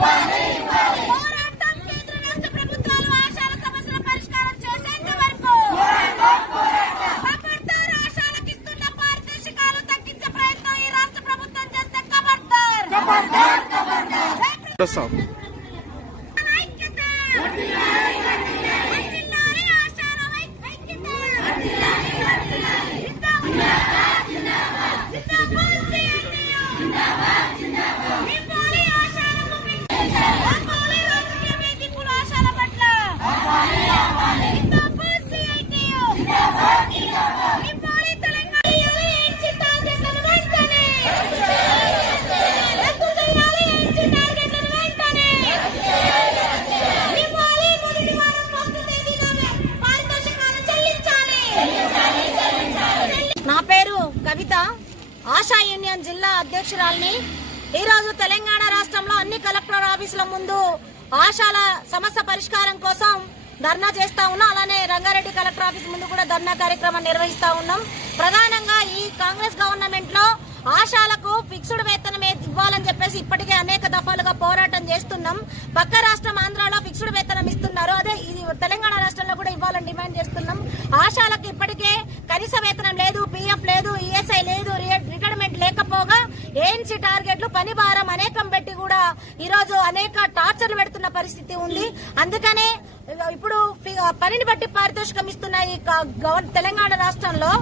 పోరాటం కేంద్ర రాష్ట్ర ప్రభుత్వాలు ఆశాల సమస్యల పరిష్కారం చేసేంత వరకు ఖబర్దార్. ఆశాలకు ఇస్తున్న పారితోషికాలు తగ్గించే ప్రయత్నం ఈ రాష్ట్ర ప్రభుత్వం చేస్తే ఖబర్దార్. నా పేరు కవిత, ఆశా యూనియన్ జిల్లా అధ్యక్షురాలిని. ఈ రోజు తెలంగాణ రాష్ట్రంలో అన్ని కలెక్టర్ ఆఫీసుల ముందు ఆశాల సమస్య పరిష్కారం కోసం ధర్నా చేస్తా ఉన్నాం. అలానే రంగారెడ్డి కలెక్టర్ ఆఫీస్ ముందు కూడా ధర్నా కార్యక్రమం నిర్వహిస్తా ఉన్నాం. ప్రధానంగా ఈ కాంగ్రెస్ గవర్నమెంట్ లో ఆశాలకు ఫిక్స్డ్ వేతనం ఇవ్వాలని చెప్పేసి ఇప్పటికే అనేక దఫాలుగా పోరాటం చేస్తున్నాం. పక్క రాష్ట్రం ఆంధ్రాలో ఫిక్స్డ్ వేతనం ఇస్తున్నారు, అదే ఇది తెలంగాణ రాష్ట్రంలో కూడా ఇవ్వాలని డిమాండ్ చేస్తున్నాం. ఆశాలకు ఇప్పటికే కనీస వేతనం లేదు, పిఎఫ్ లేదు, ఈఎస్ఐ లేదు, రిటైర్మెంట్ లేకపోగా ఏఎన్సీ టార్గెట్లు, పని భారం అనేకం పెట్టి కూడా ఈ రోజు అనేక టార్చర్లు పెడుతున్న పరిస్థితి ఉంది. అందుకనే ఇప్పుడు పనిని బట్టి పారితోషికం ఇస్తున్న ఈ తెలంగాణ రాష్ట్రంలో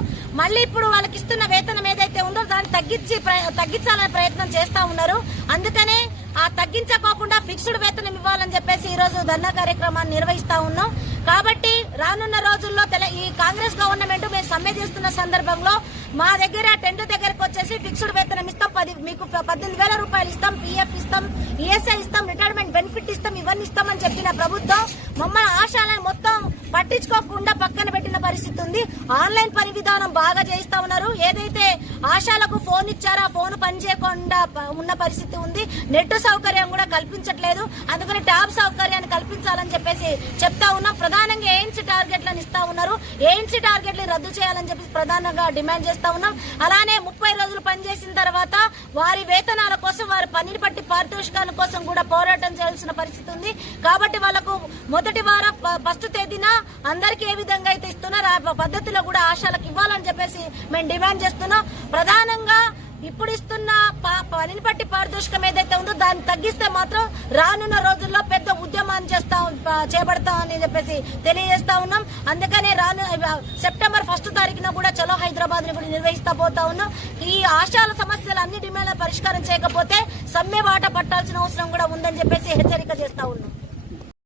మళ్ళీ ఇప్పుడు వాళ్ళకి ఇస్తున్న వేతనం ఏదైతే ఉందో దాన్ని తగ్గించాలనే ప్రయత్నం చేస్తా ఉన్నారు. అందుకనే ఆ తగ్గించకోకుండా ఫిక్స్డ్ వేతనం ఇవ్వాలని చెప్పేసి ఈ రోజు ధర్నా కార్యక్రమాన్ని నిర్వహిస్తా ఉన్నాం. కాబట్టి రానున్న రోజుల్లో ఈ కాంగ్రెస్ గవర్నమెంట్ మేము సమ్మె చేస్తున్న సందర్భంలో మా దగ్గర టెంట్ దగ్గరకు వచ్చేసి ఫిక్స్డ్ వేతనం ఇస్తాం, మీకు 18,000 రూపాయలు ఇస్తాం, పిఎఫ్ ఇస్తాం, ఈఎస్ఐ ఇస్తాం, రిటైర్మెంట్ బెనిఫిట్ ఇస్తాం, ఇవన్నీ ఇస్తామని చెప్పిన ప్రభుత్వం మమ్మల్ని ఆశాలను మొత్తం పట్టించుకోకుండా పక్కన పెట్టిన పరిస్థితి ఉంది. ఆన్లైన్ పని విధానం బాగా చేయిస్తా ఉన్నారు. ఏదైతే ఆశాలకు ఫోన్ ఇచ్చారో ఆ ఫోన్ పనిచేయకుండా ఉన్న పరిస్థితి ఉంది. నెట్ సౌకర్యం కూడా కల్పించట్లేదు. అందుకని ట్యాబ్ సౌకర్యాన్ని కల్పించాలని చెప్పేసి చెప్తా ఉన్నాం. ప్రధానంగా ఏఎన్సీ టార్గెట్లను ఇస్తా ఉన్నారు. ఏఎన్సీ టార్గెట్లు రద్దు చేయాలని చెప్పి ప్రధానంగా డిమాండ్ చేస్తా ఉన్నాం. అలానే 30 రోజులు పనిచేసిన తర్వాత వారి వేతనాల కోసం, వారి పనిని బట్టి పారితోషికాల కోసం కూడా పోరాటం చేయాల్సిన పరిస్థితి ఉంది. కాబట్టి వాళ్లకు మొదటి వారం ఫస్ట్ తేదీన అందరికీ ఏ విధంగా అయితే ఇస్తున్నారో ఆ పద్ధతిలో కూడా ఆశాలకు ఇవ్వాలని చెప్పేసి మేము డిమాండ్ చేస్తున్నాం. ప్రధానంగా ఇప్పుడు ఇస్తున్న పనిని బట్టి పారితోషికం ఏదైతే ఉందో దాన్ని తగ్గిస్తే మాత్రం రానున్న రోజుల్లో పెద్ద ఉద్యమాన్ని చేపడతామని చెప్పేసి తెలియజేస్తా ఉన్నాం. అందుకనే సెప్టెంబర్ 1 తారీఖున కూడా చలో హైదరాబాద్ ని కూడా నిర్వహిస్తా పోతా ఉన్నాం. ఈ ఆశాల సమస్యలు అన్ని డిమాండ్ల పరిష్కారం చేయకపోతే సమ్మె బాట పట్టాల్సిన అవసరం కూడా ఉందని చెప్పేసి హెచ్చరిక చేస్తా ఉన్నాం.